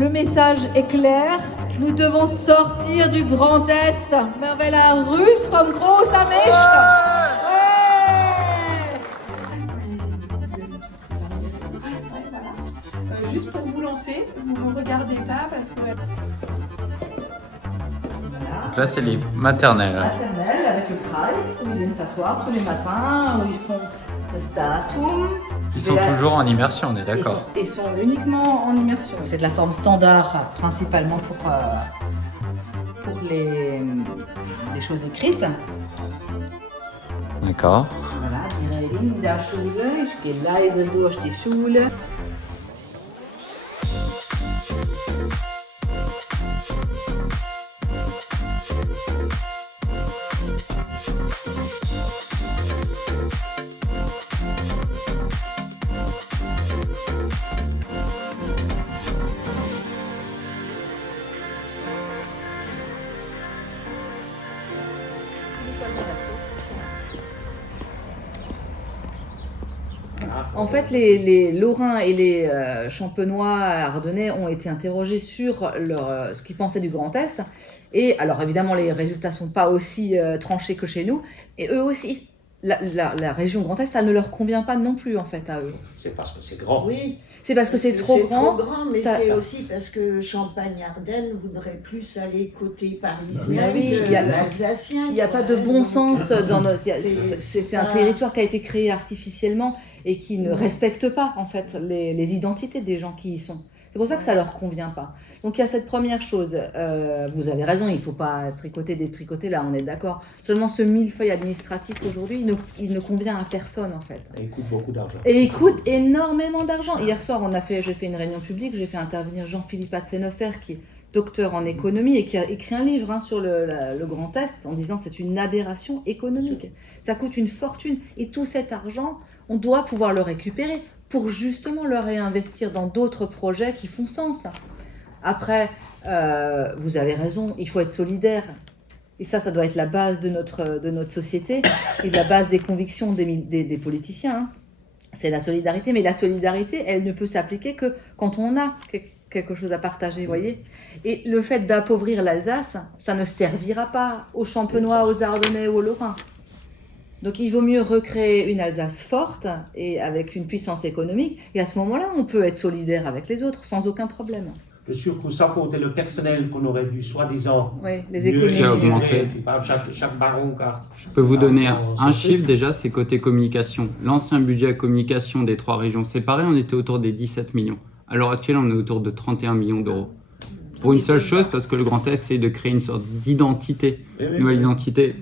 Le message est clair. Nous devons sortir du Grand Est. Men vel er russ from großer Mächte. Juste pour vous lancer, vous ne me regardez pas parce que... Donc là, c'est les maternelles. Maternelle avec le Kreis, où ils viennent s'asseoir tous les matins, où ils font das Datum. Ils sont toujours en immersion, on est d'accord. Ils sont uniquement en immersion. C'est de la forme standard, principalement pour les choses écrites. D'accord. Voilà, die Regeln in der Schule, ich gehe leise durch die Schule. En fait, les Lorrains et les Champenois, Ardennais ont été interrogés sur ce qu'ils pensaient du Grand Est. Et alors, évidemment, les résultats ne sont pas aussi tranchés que chez nous. Et eux aussi, la région Grand Est, ça ne leur convient pas non plus, en fait, à eux. C'est parce que c'est grand. Oui, C'est parce que c'est trop grand. mais ça- c'est aussi parce que Champagne-Ardenne voudrait plus aller côté parisien Oui, que il y a- alsacien. Il n'y a pas de bon sens dans notre... C'est un ça. territoire qui a été créé artificiellement et qui ne respecte pas, en fait, les identités des gens qui y sont. C'est pour ça que ça ne leur convient pas. Donc il y a cette première chose. Vous avez raison, il ne faut pas tricoter des tricotés, là on est d'accord. Seulement ce millefeuille administratif aujourd'hui, il ne convient à personne en fait. Et il coûte beaucoup d'argent. Et il coûte énormément d'argent. Hier soir, j'ai fait une réunion publique, j'ai fait intervenir Jean-Philippe Atzenhofer, qui est docteur en économie et qui a écrit un livre sur le Grand Est en disant c'est une aberration économique. Ça coûte une fortune. Et tout cet argent, on doit pouvoir le récupérer pour justement le réinvestir dans d'autres projets qui font sens. Après, vous avez raison, il faut être solidaire. Et ça doit être la base de notre société et la base des convictions des politiciens. Hein. C'est la solidarité, mais la solidarité, elle ne peut s'appliquer que quand on a quelque chose à partager, vous voyez. Et le fait d'appauvrir l'Alsace, ça ne servira pas aux Champenois, aux Ardennais ou aux Lorrains. Donc il vaut mieux recréer une Alsace forte et avec une puissance économique. Et à ce moment-là, on peut être solidaire avec les autres sans aucun problème. Le surcoût, sans compter le personnel qu'on aurait dû, soi-disant, Oui, les mieux économies. Qui a augmenté. gérer. Tu parles chaque baron carte. Je peux vous donner son un truc. chiffre déjà, c'est côté communication. L'ancien budget communication des 3 régions séparées, on était autour des 17 millions. À l'heure actuelle, on est autour de 31 millions d'euros. Pour une seule chose, parce que le Grand Est, c'est de créer une sorte d'identité, une nouvelle identité.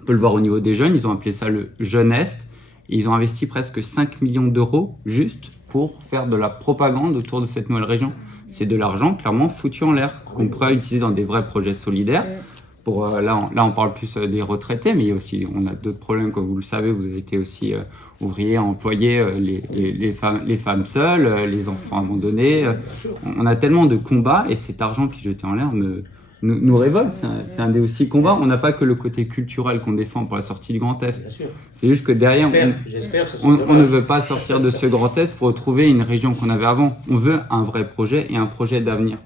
On peut le voir au niveau des jeunes, ils ont appelé ça le Jeune Est. Et ils ont investi presque 5 millions d'euros juste pour faire de la propagande autour de cette nouvelle région. C'est de l'argent clairement foutu en l'air, qu'on pourrait utiliser dans des vrais projets solidaires. Pour, là, on parle plus des retraités, mais il y a aussi, on a d'autres problèmes, comme vous le savez, vous avez été aussi ouvrier, employé, les femmes seules, les enfants abandonnés. On a tellement de combats et cet argent qui est jeté en l'air nous révolte. C'est un des aussi combats. On n'a pas que le côté culturel qu'on défend pour la sortie du Grand Est. Bien sûr. C'est juste que derrière, J'espère que ce on sera ne veut pas sortir de ce Grand Est pour retrouver une région qu'on avait avant. On veut un vrai projet et un projet d'avenir.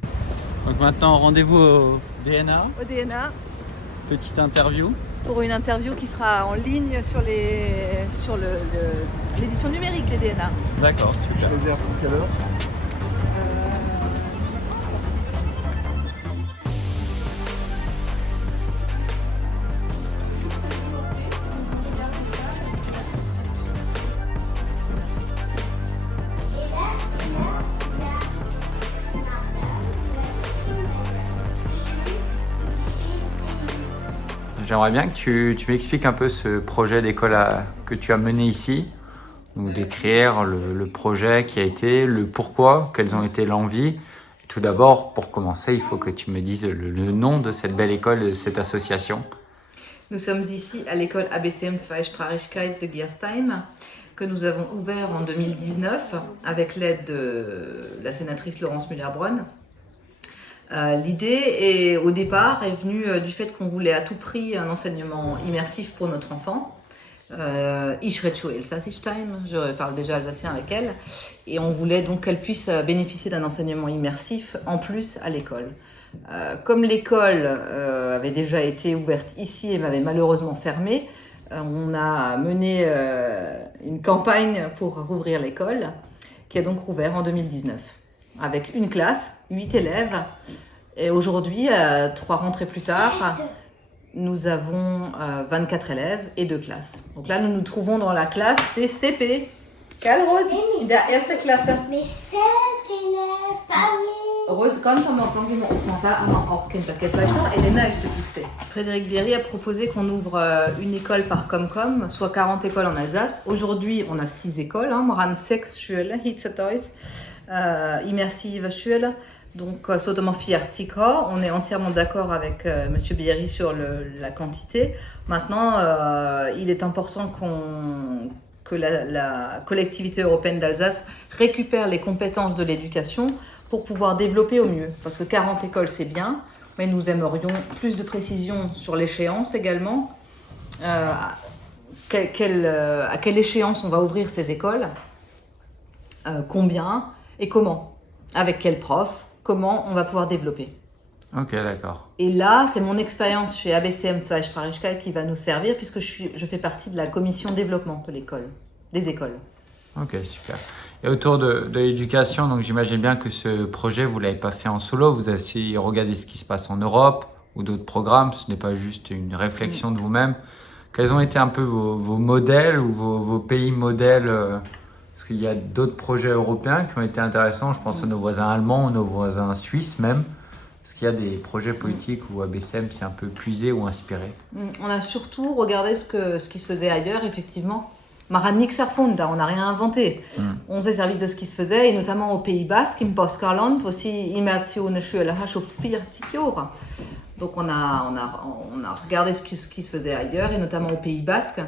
Donc maintenant, rendez-vous au DNA. Au DNA, Petite interview. pour une interview qui sera en ligne sur l'édition numérique des DNA. D'accord, super. J'aimerais bien que tu m'expliques un peu ce projet d'école que tu as mené ici, nous décrire le projet qui a été, le pourquoi, quelles ont été l'envie. Et tout d'abord, pour commencer, il faut que tu me dises le nom de cette belle école, de cette association. Nous sommes ici à l'école ABCM Zweisprachigkeit de Gerstheim, que nous avons ouvert en 2019 avec l'aide de la sénatrice Laurence Muller-Bronn. L'idée au départ est venue du fait qu'on voulait à tout prix un enseignement immersif pour notre enfant, Ich rede schon Elsassisch-Time, je parle déjà alsacien avec elle, et on voulait donc qu'elle puisse bénéficier d'un enseignement immersif en plus à l'école. Comme l'école avait déjà été ouverte ici et m'avait malheureusement fermée, on a mené une campagne pour rouvrir l'école, qui a donc rouvert en 2019, avec une classe, 8 élèves, et aujourd'hui, 3 rentrées plus tard, nous avons 24 élèves et 2 classes. Donc là, nous nous trouvons dans la classe des CP. Quelle Rose? In der ersten Klasse. Mais 7 élèves, pas oui. Rose, ganz am Anfang gehen wir auch mal da, aber auch Kindergarten. Elena, je te poussais. Frédéric Bierry a proposé qu'on ouvre une école par Comcom, soit 40 écoles en Alsace. Aujourd'hui, on a 6 écoles. Wir haben 6 Schulen, immersive Schulen. Donc, Sodoma 40 K, on est entièrement d'accord avec Monsieur Bierry sur la quantité. Maintenant, il est important que la collectivité européenne d'Alsace récupère les compétences de l'éducation pour pouvoir développer au mieux. Parce que 40 écoles, c'est bien, mais nous aimerions plus de précision sur l'échéance également. À quelle échéance on va ouvrir ces écoles, combien et comment, avec quel prof, comment on va pouvoir développer. Ok, d'accord. Et là, c'est mon expérience chez ABCM Zweisprachigkeit qui va nous servir puisque je fais partie de la commission développement de l'école, des écoles. Ok, super. Et autour de l'éducation, donc j'imagine bien que ce projet, vous ne l'avez pas fait en solo, vous avez essayé de regarder ce qui se passe en Europe ou d'autres programmes, ce n'est pas juste une réflexion de vous-même. Quels ont été un peu vos modèles ou vos pays modèles parce qu'il y a d'autres projets européens qui ont été intéressants, je pense à nos voisins allemands, nos voisins suisses même. Est-ce qu'il y a des projets politiques où ABCM s'est un peu puisé ou inspiré? On a surtout regardé ce qui se faisait ailleurs, effectivement. Maar niks erfunden, on n'a rien inventé. On s'est servi de ce qui se faisait, et notamment au Pays Basque, im Baskerland, aussi Immersionsschulen schon 40 Jahre. Donc on a regardé ce qui se faisait ailleurs, et notamment au Pays Basque,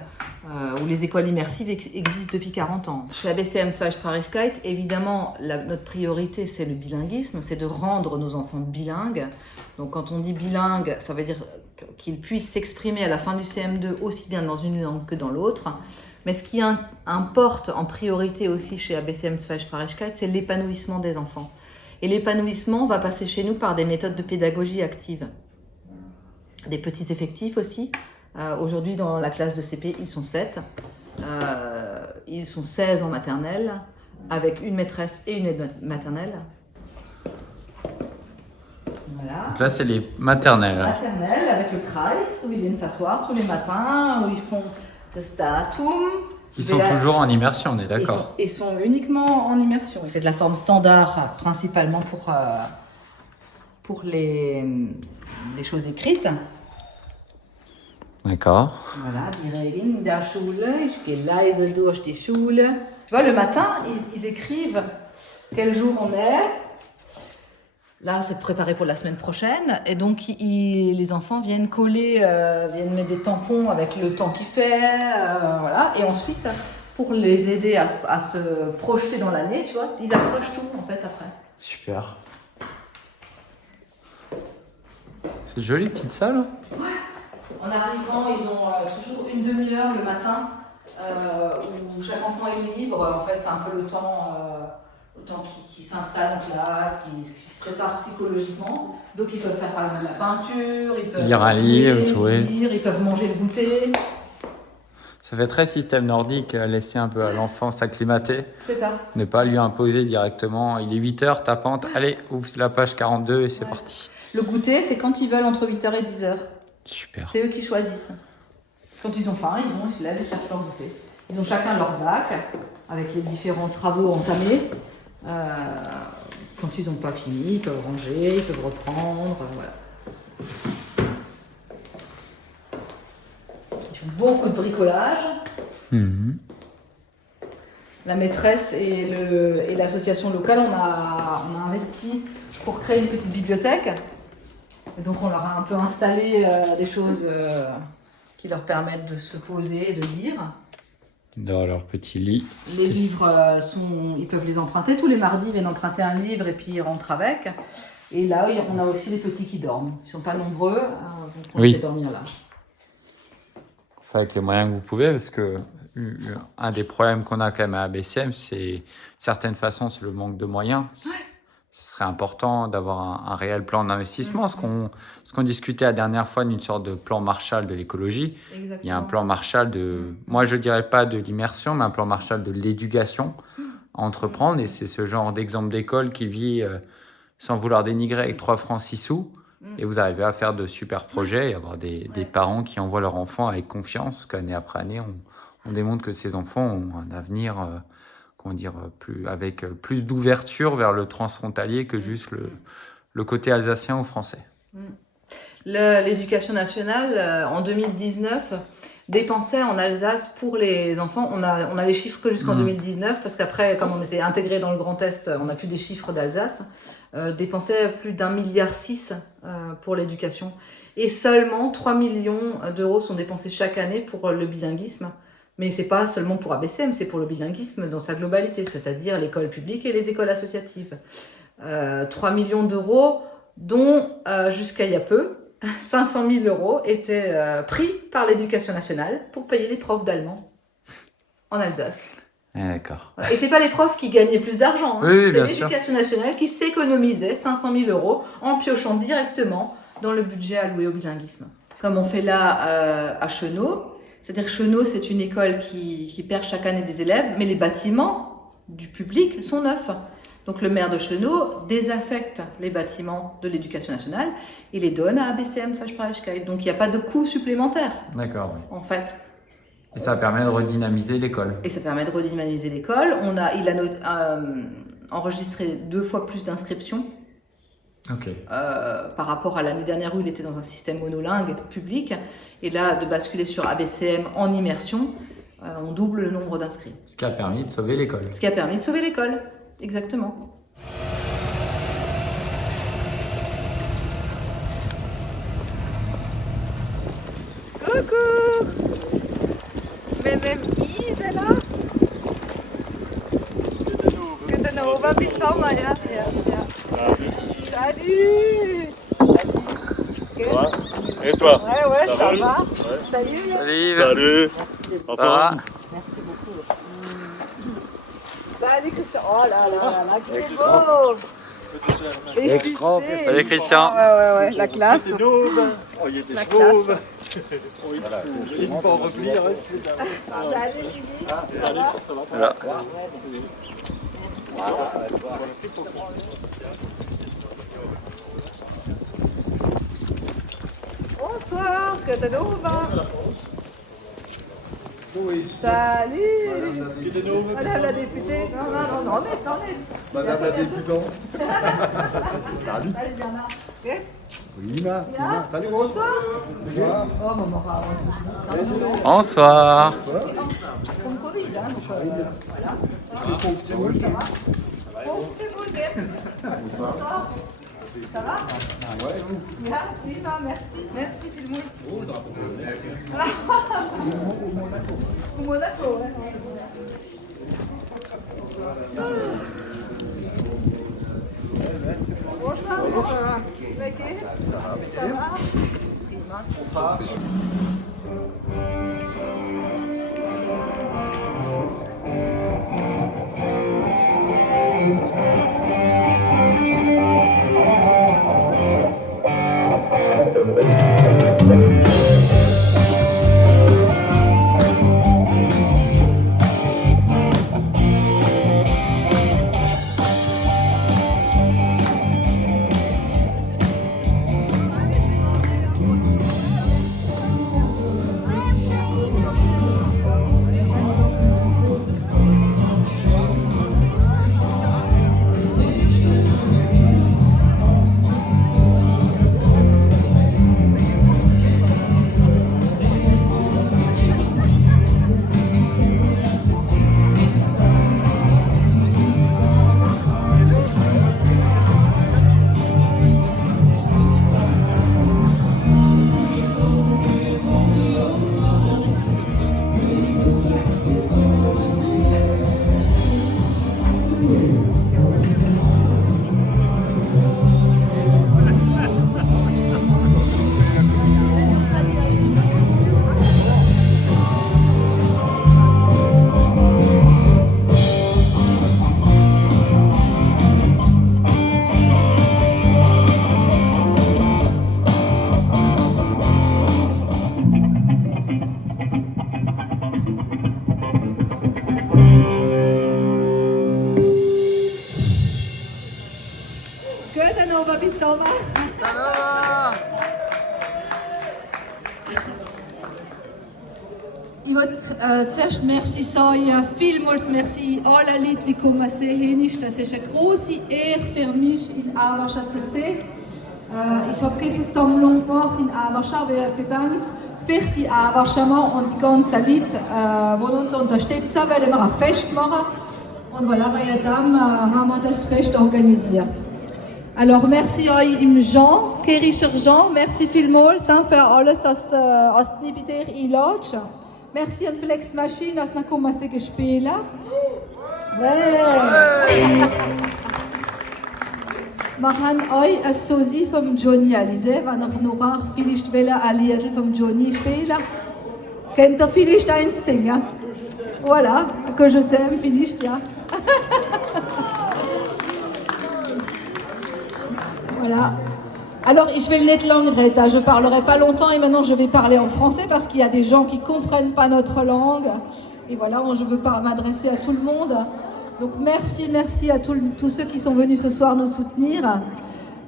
où les écoles immersives existent depuis 40 ans. Chez ABCM Zweisprachigkeit, évidemment, notre priorité, c'est le bilinguisme, c'est de rendre nos enfants bilingues. Donc quand on dit bilingue, ça veut dire qu'ils puissent s'exprimer à la fin du CM2 aussi bien dans une langue que dans l'autre. Mais ce qui importe en priorité aussi chez ABCM Zweisprachigkeit, c'est l'épanouissement des enfants. Et l'épanouissement va passer chez nous par des méthodes de pédagogie active. Des petits effectifs aussi. Aujourd'hui, dans la classe de CP, ils sont 7. Ils sont 16 en maternelle, avec une maîtresse et une aide maternelle. Voilà. Donc là, c'est les maternelles. Maternelle, avec le Kreis, où ils viennent s'asseoir tous les matins, où ils font das Datum. Ils sont toujours en immersion, on est d'accord. Ils sont uniquement en immersion. C'est de la forme standard, principalement pour les choses écrites. D'accord. Voilà, die Regeln der Schule, ich gehe leise durch die Schule. Tu vois, le matin, ils écrivent quel jour on est. Là, c'est préparé pour la semaine prochaine. Et donc, les enfants viennent coller, viennent mettre des tampons avec le temps qu'il fait. Voilà. Et ensuite, pour les aider à se projeter dans l'année, tu vois, ils accrochent tout, en fait, après. Super. C'est joli, petite salle. Ouais. En arrivant, ils ont toujours une demi-heure le matin où chaque enfant est libre. En fait, c'est un peu le temps qui s'installe en classe, qui se prépare psychologiquement. Donc, ils peuvent faire par exemple de la peinture, ils peuvent lire un livre, jouer. Ils peuvent manger le goûter. Ça fait très système nordique, laisser un peu à l'enfant s'acclimater. C'est ça. Ne pas lui imposer directement. Il est 8h, tapante, allez, ouvre la page 42 et c'est parti. Le goûter, c'est quand ils veulent entre 8h et 10h. Super. C'est eux qui choisissent. Quand ils ont faim, ils se lèvent et cherchent leur goûter. Ils ont chacun leur bac avec les différents travaux entamés. Quand ils n'ont pas fini, ils peuvent ranger, ils peuvent reprendre. Voilà. Ils font beaucoup de bricolage. La maîtresse et l'association locale, on a investi pour créer une petite bibliothèque. Et donc on leur a un peu installé des choses qui leur permettent de se poser et de lire. Dans leur petit lit. Les livres, ils peuvent les emprunter. Tous les mardis, ils viennent emprunter un livre et puis ils rentrent avec. Et là, on a aussi les petits qui dorment. Ils ne sont pas nombreux, donc on les fait dormir là. fait avec les moyens que vous pouvez, parce que un des problèmes qu'on a quand même à ABCM, c'est certaines façons, c'est le manque de moyens. Ce serait important d'avoir un réel plan d'investissement. Ce qu'on discutait la dernière fois d'une sorte de plan Marshall de l'écologie. Exactement. Il y a un plan Marshall moi je dirais pas de l'immersion, mais un plan Marshall de l'éducation à entreprendre. Et c'est ce genre d'exemple d'école qui vit sans vouloir dénigrer avec 3 francs 6 sous. Et vous arrivez à faire de super projets et avoir des parents qui envoient leurs enfants avec confiance, qu'année après année, on démontre que ces enfants ont un avenir avec plus d'ouverture vers le transfrontalier que juste le côté alsacien ou français. L'éducation nationale, en 2019, dépensait en Alsace pour les enfants, on a les chiffres que jusqu'en 2019, parce qu'après, comme on était intégré dans le Grand Est, on n'a plus des chiffres d'Alsace, dépensait plus d'1,6 milliard pour l'éducation. Et seulement 3 millions d'euros sont dépensés chaque année pour le bilinguisme. Mais c'est pas seulement pour ABCM, c'est pour le bilinguisme dans sa globalité, c'est-à-dire l'école publique et les écoles associatives. 3 millions d'euros, dont jusqu'à il y a peu, 500 000 euros étaient pris par l'éducation nationale pour payer les profs d'allemand en Alsace. D'accord. Voilà. Et c'est pas les profs qui gagnaient plus d'argent, hein. Oui, C'est bien l'éducation nationale qui s'économisait 500 000 euros en piochant directement dans le budget alloué au bilinguisme. Comme on fait là à Chenaux. C'est-à-dire que Chenaux, c'est une école qui perd chaque année des élèves, mais les bâtiments du public sont neufs. Donc le maire de Chenaux désaffecte les bâtiments de l'éducation nationale et les donne à ABCM Sachpreiskeit. Donc il n'y a pas de coût supplémentaire, D'accord, oui. en fait. Et ça permet de redynamiser l'école. Et ça permet de redynamiser l'école. Il a enregistré 2 fois plus d'inscriptions. Ok. Par rapport à l'année dernière où il était dans un système monolingue public. Et là, de basculer sur ABCM en immersion, on double le nombre d'inscrits. Ce qui a permis de sauver l'école. Ce qui a permis de sauver l'école, exactement. Coucou! Mais même Yves est là? Guten Abend, bis Sommer, ja. Salut! Ouais. Et toi? Ouais, ça va. Ouais. Salut. Salut Yves. Salut. Ça va? Merci beaucoup. Salut Christian. Oh là là là, qui est beau. Extra. Salut Christian. Ouais, la classe. La classe. Il faut revenir. Salut Julie. Ça va? Voilà. Bonsoir, guten Abend. Salut. Madame la députée. Non, mais. Madame la députante. Salut. Salut Bernard. Prima. Salut Rose. Oh, maman, Bonsoir. comme Covid, hein, donc voilà. Bonsoir. Ça va? Ouais. Prima, merci. Merci, filme-moi ici. Oh, le drapeau. Au Monaco, ouais. Bonsoir. Ça va? Ça va? Tanova Bissoma. Ich wollte zuerst merci sagen, vielmals merci alle Leute, die kommen sehen. Das ist eine große Ehre für mich, in Avascha zu sehen. Ich habe keine Versammlung gemacht in Avascha, aber ich habe gedacht, für die Avaschamer und die ganzen Leute, die uns unterstützen, wollen wir ein Fest machen. Und voilà, bei Adam haben wir das Fest organisiert. Alors, merci euch im Jean, Kerischer Jean, merci vielmals für alles, was du nicht bei dir einlädst. Merci an Flex Machine, dass wir commencé à spielen. Ouais. Wir haben euch ein Sosie vom Johnny Hallyday, wenn ihr noch vielleicht ein Lied vom Johnny spielen. Könnt ihr vielleicht eins singen? Voilà, que je t'aime, vielleicht, ja. Voilà. Alors, je vais nicht langue reden, je parlerai pas longtemps et maintenant je vais parler en français parce qu'il y a des gens qui comprennent pas notre langue. Et voilà, je veux pas m'adresser à tout le monde. Donc merci à tous ceux qui sont venus ce soir nous soutenir.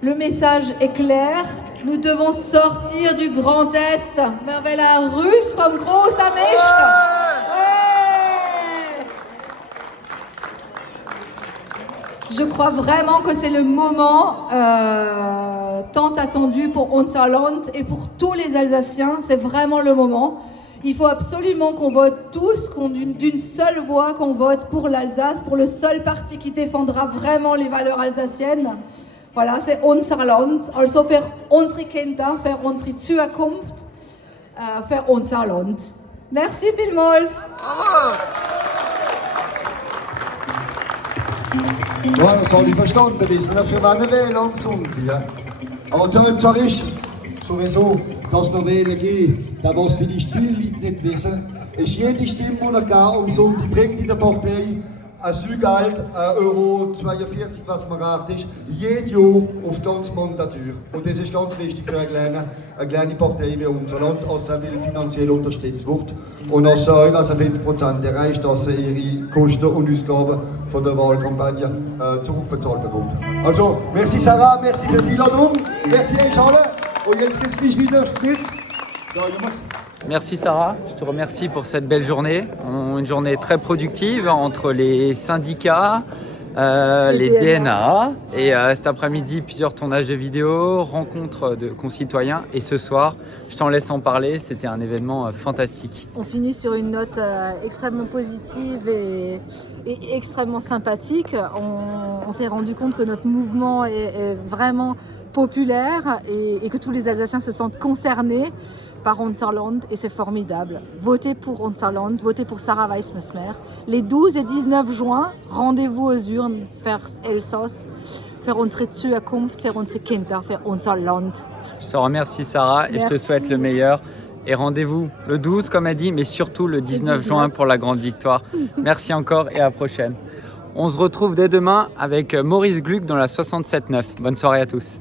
Le message est clair, nous devons sortir du Grand Est. Wir wollen Russe vom großer Mischt. Je crois vraiment que c'est le moment tant attendu pour unser Land et pour tous les Alsaciens. C'est vraiment le moment. Il faut absolument qu'on vote tous, d'une seule voix, qu'on vote pour l'Alsace, pour le seul parti qui défendra vraiment les valeurs alsaciennes. Voilà, c'est unser Land. Also für unsere Kinder, für unsere Zukunft, für unser Land. Merci vielmals. Ja, das habe ich verstanden, wissen, dass wir wollen wählen am Sonntag. Ja. Aber die Hauptsache ist sowieso, dass es noch wählen geht. Das, was vielleicht viele Leute nicht wissen, ist, jede Stimme, die ihr geht am Sonntag, bringt in der Partei Asylgeld, €1,42, was mir recht ist, jedes Jahr auf die ganze Mandatur. Und das ist ganz wichtig für eine kleine Partei wie unser Land, dass sie finanziell unterstützt wird. Und dass sie auch 5% erreicht, dass sie ihre Kosten und Ausgaben von der Wahlkampagne zurückbezahlt bekommt. Also, merci Sarah, merci für die Einladung, merci euch alle. Und jetzt geht es gleich wieder mit. So, Jungs. Merci Sarah, je te remercie pour cette belle journée. Une journée très productive entre les syndicats, les DNA et cet après-midi plusieurs tournages de vidéos, rencontres de concitoyens et ce soir, je t'en laisse en parler, c'était un événement fantastique. On finit sur une note extrêmement positive et extrêmement sympathique. On s'est rendu compte que notre mouvement est vraiment populaire et que tous les Alsaciens se sentent concernés par Unser Land et c'est formidable. Votez pour Unser Land, votez pour Sarah Weiss-Mesmer. Les 12 et 19 juin, rendez-vous aux urnes für Elsass, für unsere Zukunft, für unsere Kinder, für unser Land. Je te remercie Sarah et je te souhaite le meilleur. Et rendez-vous le 12 comme elle dit, mais surtout le 19 juin pour la grande victoire. Merci encore et à la prochaine. On se retrouve dès demain avec Maurice Gluck dans la 67.9. Bonne soirée à tous.